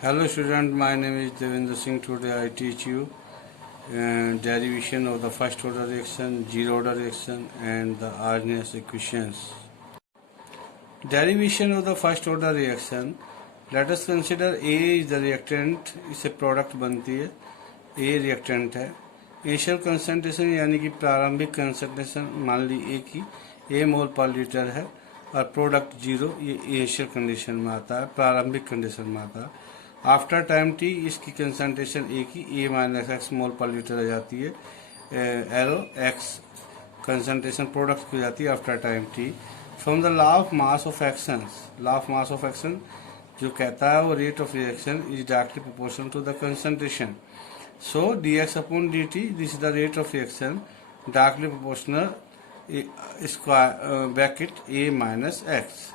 Hello student, my name is Devendra Singh. Today I teach you derivation of the first order reaction, zero order reaction and the Arrhenius equations. Derivation of the first order reaction. Let us consider A is the reactant, इससे product बनती है, A reactant है. Initial concentration यानी कि प्रारंभिक concentration मान ली A की A मोल पर लीटर है और प्रोडक्ट जीरो, ये इनिशियल कंडीशन में आता है, प्रारंभिक कंडीशन में आता है. आफ्टर टाइम टी इसकी कंसंट्रेशन ए की ए माइनस एक्स मोल पर लीटर आ जाती है, एल एक्स कंसंट्रेशन प्रोडक्ट की जाती है after time T. From the law of mass of action, law of mass of action जो कहता है वो rate of reaction is directly proportional to the concentration. So D x upon D T, this is the rate of reaction directly proportional square bracket A minus X.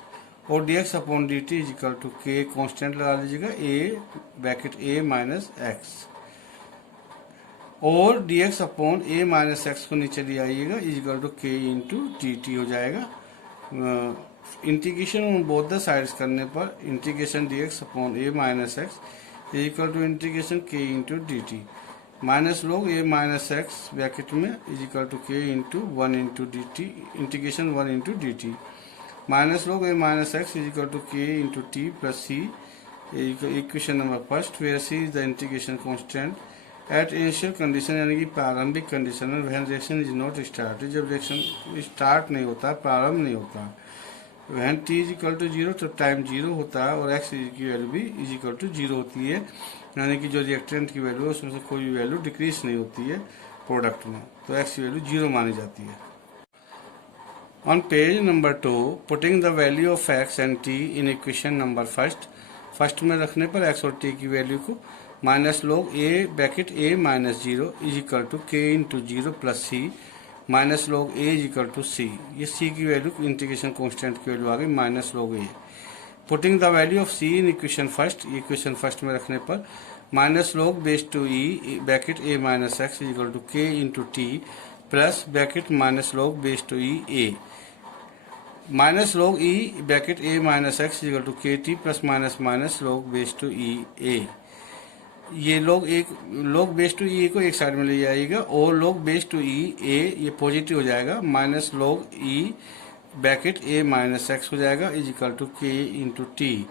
और D x upon D T is equal to K constant लगा लीजिएगा, A bracket A minus X. और D x upon ए minus X को नीचे ले आइएगा is equal to के into D T हो जाएगा. Integration on both the sides करने पर integration D x upon A minus x is equal to integration K into D T minus log A minus X bracket में is equal to के into one into D T, integration one into D T minus log A minus x is equal to के into T plus C. Equation number first where C is the integration constant at initial condition यानी कि प्रारंभिक condition में when reaction is not start, जब reaction start नहीं होता, प्रारंभ नहीं होता. When T is equal to zero तो टाइम जीरो होता है और एक्स की वैल्यू भी इज इक्वल टू जीरो होती है, यानी कि जो रिएक्टेंट की वैल्यू है उसमें से कोई भी वैल्यू डिक्रीज नहीं होती है प्रोडक्ट में, तो एक्स की वैल्यू जीरो मानी जाती है. On page number 2, putting the value of x and t in equation number first में रखने पर x और t की वैल्यू को minus log a bracket a minus zero is equal to के into zero plus C minus log a is equal to C. ये c की value integration constant की वैल्यू आ गई minus log a. Putting the value of c in equation first में रखने पर minus log base to e bracket a minus x is equal to के into T plus bracket minus log base to E A minus log E bracket A minus X equal to K T plus minus minus log base to E A. ये log base to ई को एक side में ले जाइएगा और log base to E A ये positive हो जाएगा, minus log E bracket A minus x हो जाएगा इज इक्वल टू के इंटू टी.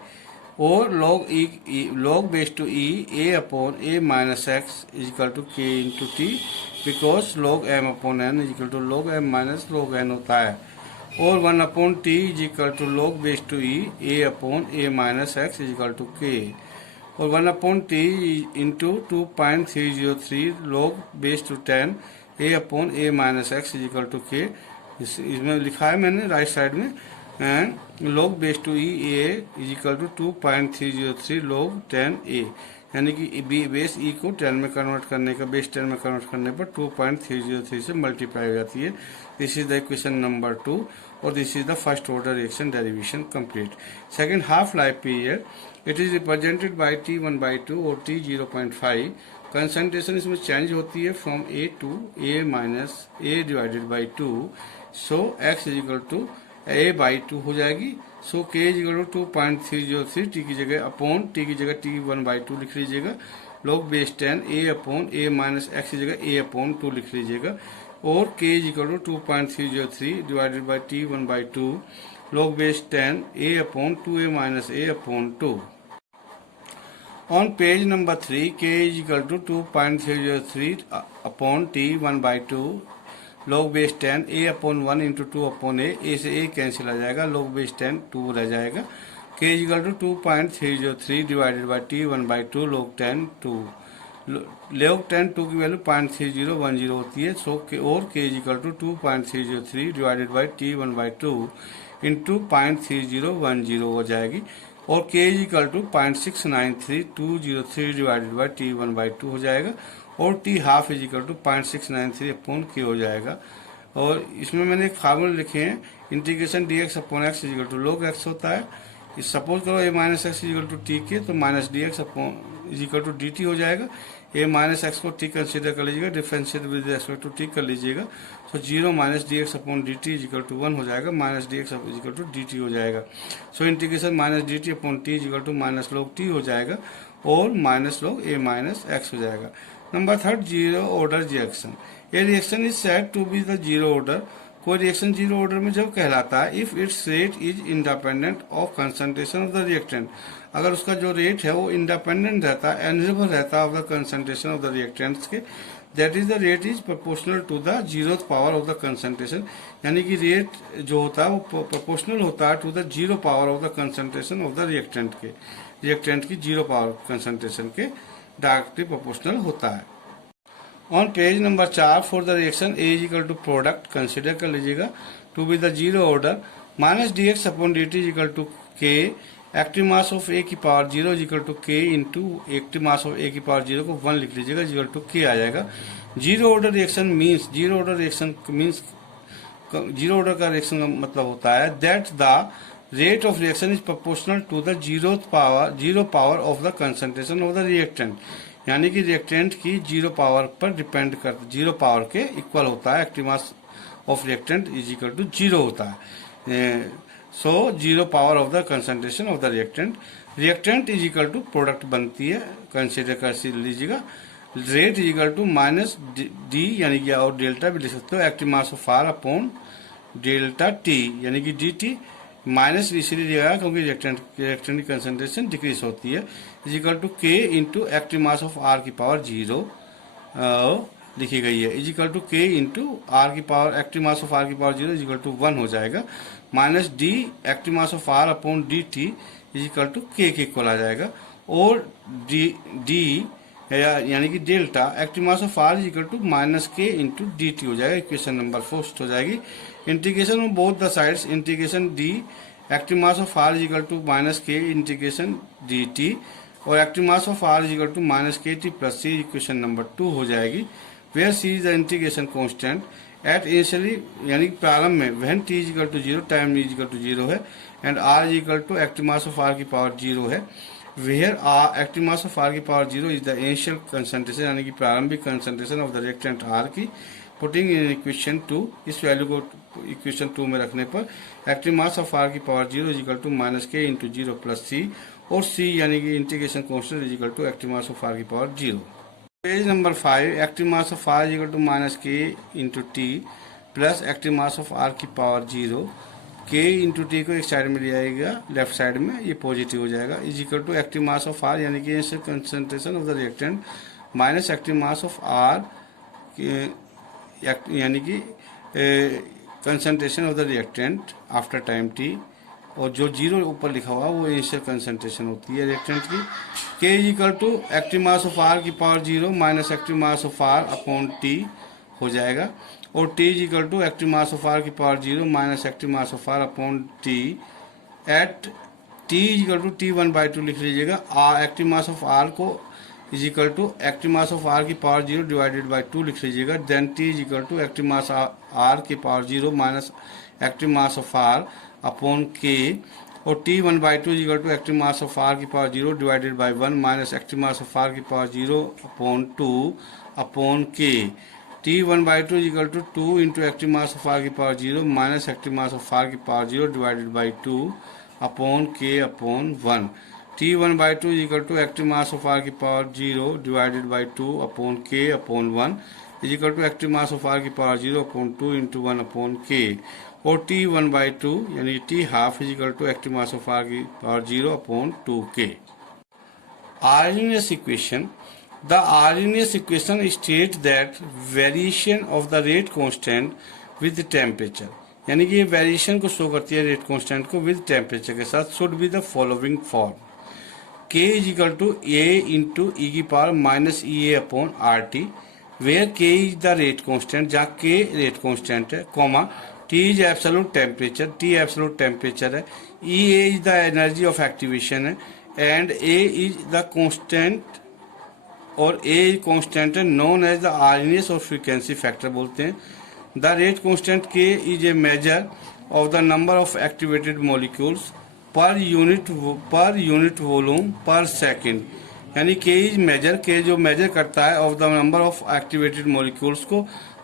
और log base to E A upon A minus x is equal to के into T because log M upon N is equal to log M minus log N होता है. और one upon T is equal to log base to E A upon A minus x is equal to K. और one upon T into 2.303 log base to 10 a upon A minus x is equal to k. इसमें लिखा है मैंने right side में, and log base to E A is equal to 2.303 log 10 ए, यानी कि base ई को 10 में कन्वर्ट करने का, बेस 10 में कन्वर्ट करने पर 2.303 से मल्टीप्लाई हो जाती है. This is the equation number 2 और this is the first order reaction derivation complete. Second half life period, it is represented by T1/2 और T0.5. कंसंट्रेशन इसमें चेंज होती है from a to a minus a divided by 2. So x is equal to a by 2 हो जाएगी. सो के is equal to 2.303 T की जगह upon T की जगह T1/2 लिख लीजिएगा. Log base 10 a upon A minus x की जगह ए अपॉन 2 लिख लीजिएगा. और k is equal to 2.303 divided by T1/2 log base 10 a upon 2a minus a upon 2. On page number 3 k is equal to 2.303 upon T1/2 log base 10 a upon 1 into 2 upon a से a cancel आ जाएगा, लोग base 10 2 रह जाएगा. K is equal to 2.303 divided by T1/2 log 10 2 लोग 10 2 की value 0.3010 होती है. सो k और k is equal to 2.303 divided by T1/2 into 0.3010 हो जाएगी. और k is equal to 0.693203 divided by T1/2 हो जाएगा. और T half is equal to 0.693 upon k हो जाएगा. और इसमें मैंने एक फार्मूला लिखे हैं, integration D x upon X is equal to log X होता है. सपोज करो A minus x is equal to T के, तो minus D x upon is equal to D T हो जाएगा. ए माइनस एक्स को टी कंसिडर कर लीजिएगा, differentiate with respect to T कर लीजिएगा. तो 0 minus D x upon D T is equal to 1 हो जाएगा, minus D x is equal to D T हो जाएगा. So integration minus d T upon T is equal to minus log T हो जाएगा. और minus log a minus x हो जाएगा। Number third, zero order reaction. A reaction is said to be the zero order. कोई reaction zero order में जब कहलाता है if its rate is independent of concentration of the reactant, अगर उसका जो रेट है वो इंडिपेंडेंट रहता है, निर्भर रहता है of the concentration of the reactants के, that is the rate is proportional to the zeroth power of the concentration, यानी कि रेट जो होता है वो प्रोपोर्शनल होता है to the zero power of the concentration of the reactant के, रिएक्टेंट की जीरो पावर कंसंट्रेशन के डायरेक्टली प्रोपोर्शनल होता है। On page number 4 for the reaction a is equal to product consider कर लीजिएगा to be the zero order, minus D x upon D T is equal to k, active mass of a की power 0 is equal to के into active mass of a की power 0 को 1 लिख लीजिएगा, is equal to k आ जाएगा। Zero order reaction means, zero order reaction means, zero order का reaction का मतलब होता है that the rate of reaction is proportional to the zero power of the concentration of the reactant, यानी कि reactant की जीरो पावर पर depend कर, जीरो पावर के इक्वल होता है। Active mass of reactant is equal to zero होता है। So zero power of the concentration of the reactant, reactant is equal to product बनती है, कंसिडर कर लीजिएगा। Rate is equal to minus d यानी कि और डेल्टा भी लिख सकते हो, active mass of R upon delta T यानी कि डी टी, माइनस इसलिए दिया क्योंकि रिएक्टेंट की कंसंट्रेशन डिक्रीज होती है, इज इक्वल टू के into active mass of R की पावर 0 लिखी गई है, इज इक्वल टू के इंटू आर की power, active mass of R की पावर 0 इज इक्वल टू 1 हो जाएगा, minus d active mass of R upon D T is equal to k equal आ जाएगा, और डी यानी कि delta active mass of R is equal to minus K into D T हो जाएगा। Equation number 4 हो जाएगी। Integration of both the sides, integration d active mass of R is equal to minus k integration d T, और active mass of R is equal to minus k T plus C, equation number 2 हो जाएगी। Where C is the integration constant at initially यानी प्रारंभ में when T is equal to 0 time is equal to 0 है, and R is equal to active mass of R की power 0 है। Where active mass of R की power 0 is the initial concentration यानी कि प्रारंभिक concentration of the reactant R की, putting in equation 2, इस value को इक्वेशन 2 में रखने पर एक्टिव मास ऑफ आर की power 0 is equal to minus K into 0 plus C, और सी यानी कि integration constant is equal to active mass of R की power 0। Page number 5, active mass of R is equal to minus K into T plus active mass of R की power 0, K into T को एक side में ले आएगा, left side में ये positive हो जाएगा, is equal to active mass of R यानी कि initial concentration of the reactant minus active mass of R यानी कि concentration of the reactant after time T, और जो 0 ऊपर लिखा हुआ वो इनिशियल कंसंट्रेशन होती है रिएक्टेंट की। K is equal to active mass of R की power 0 minus active mass of R upon T हो जाएगा, और T is equal to active mass of R की power 0 minus active mass of R upon T at T is equal to T1/2 लिख लीजिएगा। Active mass of R को is equal to active mass of R की power 0 divided by 2 लिख लीजिएगा, then T is equal to active mass R की power 0 minus active mass of R upon K, और T1/2 is equal to active mass of R की power 0 divided by 1 minus active mass of R की power 0 upon 2 upon K. T1/2 is equal to 2 into active mass of R की power 0 minus active mass of R की power 0 divided by 2 upon K upon 1। T1/2 is equal to active mass of R की power 0 divided by 2 upon K upon 1 is equal to active mass of R की power 0 upon 2 into 1 upon K, और T1/2 यानी T half is equal to active mass of R की power 0 upon 2k। Arrhenius equation. The Arrhenius equation states that variation of the rate constant with temperature, यानी कि ये variation को show करती है rate constant को with temperature के साथ, should be the following form. K is equal to A into E की power minus EA upon RT, where K is the rate constant, जहाँ K रेट कांस्टेंट है, comma T is absolute temperature, T absolute temperature है, EA is the energy of activation है, and A is the constant, और A constant है known as the Arrhenius और frequency factor बोलते हैं। The rate constant K is a measure of the number of activated molecules per unit volume पर second, यानी K is major, K जो major करता है of the number of activated molecules को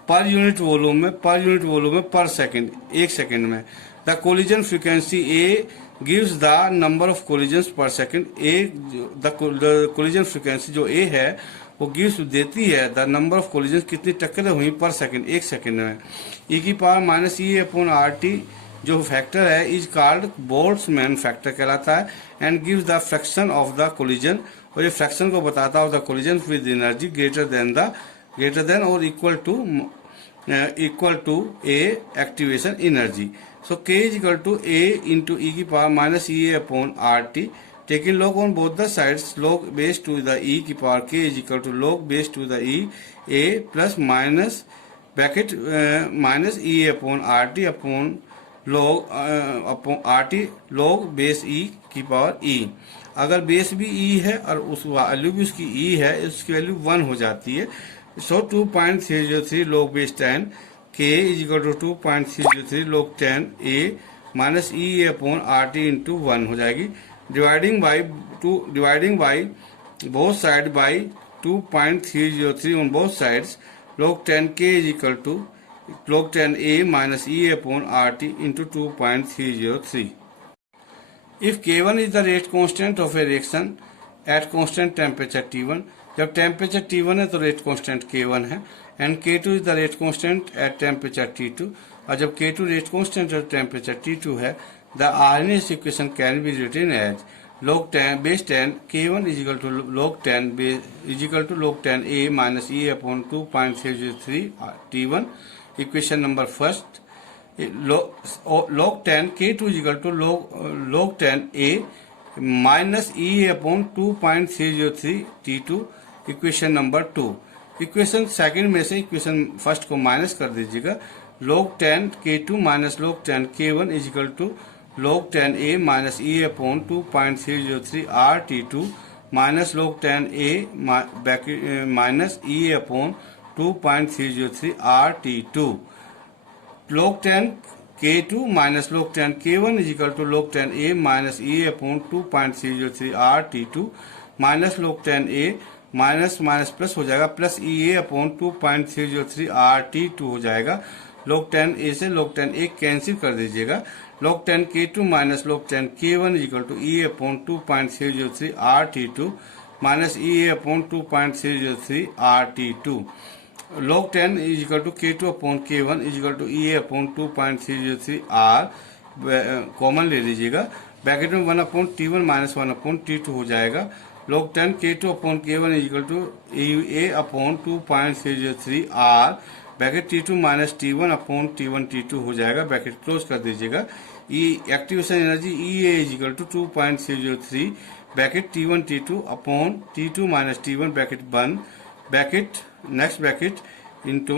per unit volume में पर second, एक second में। The collision frequency A gives the number of collisions per second. A the collision frequency जो A है वो गिव्स देती है द नंबर ऑफ कोलिजन्स कितनी टक्करें हुई पर सेकंड, एक सेकंड में। ई की power minus E upon R T जो फैक्टर है इज कॉल्ड बोल्ट्जमैन फैक्टर कहलाता है and gives the fraction of the collision, और ये फ्रैक्शन को बताता है of the collision with energy greater than और equal to a activation energy. So K is equal to A into e की power minus E upon R T, taking log on both the sides, log base to the e की power K is equal to log base to the e a plus minus bracket minus E upon R T upon log R T log base e की power e। अगर base भी e है और उस value भी उसकी e है, उसकी वैल्यू 1 हो जाती है। सो 2.303 log base 10 K is equal to 2.303 log 10 A minus E upon R T into 1 हो जाएगी। Dividing by both side by 2.303 on both sides, log 10 K is equal to log 10 A minus E upon R T into 2.303। If K1 is the rate constant of a reaction at constant temperature T1, जब temperature T1 है तो rate constant K1 है, and K2 is the rate constant eight temperature T2, और जब K2 rate constant eight temperature T2 है, the Arrhenius equation can be written as log 10 base 10 K1 is equal to log 10 is equal to log 10 A minus E upon 2.303 T1, equation number first. log 10 K2 is equal to log 10 A minus E upon 2.303 T2, equation number 2। Equation second में से equation first को minus कर दीजिएगा। log 10 K2 minus log 10 K1 is equal to log 10 A minus E upon 2.303 R T2 minus log 10 A minus E upon 2.303 R T2। log 10 K2 minus log 10 K1 is equal to log 10 A minus E upon 2.303 R T2 minus log 10 A minus minus plus हो जाएगा, plus E A upon 2.303 R T 2 हो जाएगा। log 10 ए से log 10 ए cancel कर दीजिएगा। log 10 K2 minus log 10 K1 is equal to E upon 2.303 R T 2 minus E A upon 2.303 R T 2। log 10 is equal to K2 upon K1 is equal to E upon 2.303 R, common ले लीजिएगा, bracket में 1 upon T1 minus 1 upon T2 हो जाएगा। log 10 K2 upon K1 is equal to A upon 2.303 R, bracket T2 minus T1 upon T1 T2 हो जाएगा, bracket close कर दीजिएगा। E activation energy E A is equal to 2.303 bracket T1 T2 upon T2 minus T1 bracket बंद, bracket next bracket into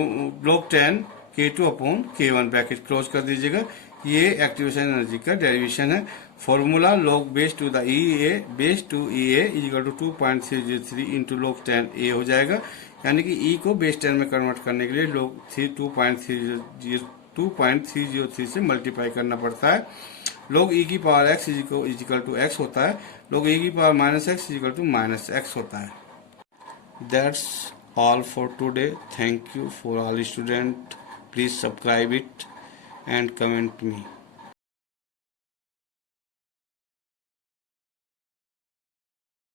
log 10 K2 upon K1 bracket close कर दीजिएगा। ये activation energy का derivation है। Formula log base to the E A base to E A is equal to 2.303 into log 10 A हो जाएगा, यानी कि ई को बेस 10 में कन्वर्ट करने के लिए log 2.303 से मल्टीप्लाई करना पड़ता है। log ई की power x is equal to x होता है, log ई की power minus x is equal to minus x होता है। That's all for today. Thank you for all students. Please subscribe it and comment me.